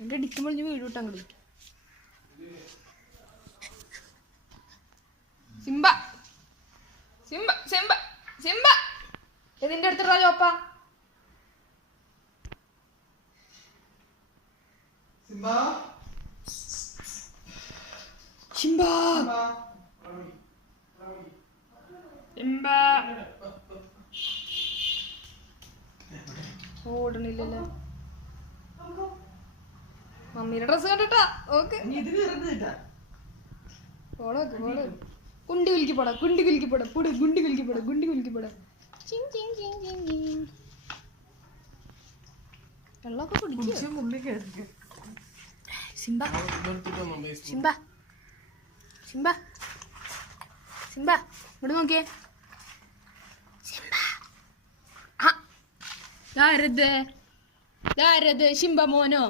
എന്റെ അടിക്കുമ്പോൾ വീട് വിട്ടാ അങ്ങോട്ട്. സിംബ സിംബ സിംബ സിംബ ഇതിന്റെ അടുത്തുള്ള ചോപ്പ സിംബ സിംബ സിംബ ഓടണില്ലല്ലോ. മമ്മീടെ ഡ്രസ് കണ്ടിട്ടാ ഓക്കെ. കുണ്ടി കുലുക്കി പോടാ, കുണ്ടി കുലുക്കി പോടാ, പൊട് ഗുണ്ടി കുലുക്കി പോടാ, ഗുണ്ടി കുലുക്കി പോടാ. വെള്ളമൊക്കെ കുടിക്കും. സിംബ സിംബ സിംബ സിംബ ഇവിടെ നോക്കിയേ. സിംബ ആരത് ആരത്? സിംബ മോനോ?